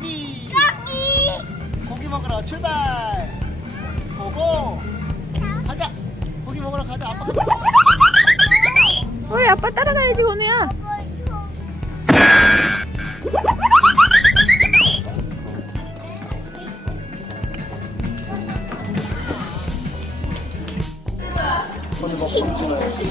고기 까기. 고기 먹으러 출발. 고고. 가자. 고기 먹으러 가자 아빠. 우리 아빠 따라가야지 건우야. 건이 먹방 찍어야지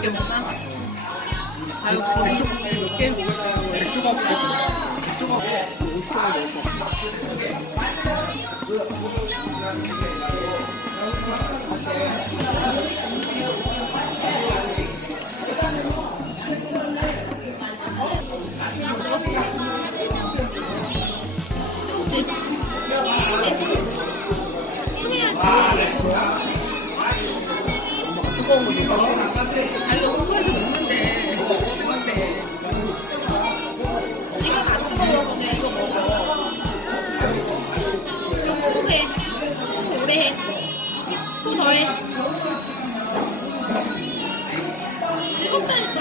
몇개 먹나? 아유, 고기 몇개 먹어요? 백조각 백조각 백조각 먹을 거 뜨겁지? 아니 이거 호에서 먹는데 먹는데 이건 안 뜨거워 그냥 이거 먹어 좀 호해 좀 오래 해또 더해 뜨겁다니까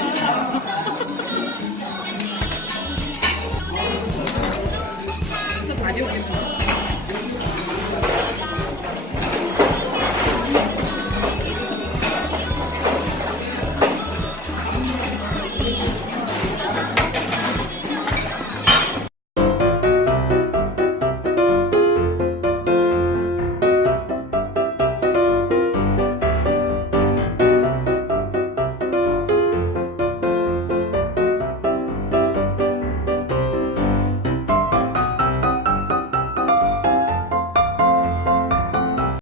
바지 오겠다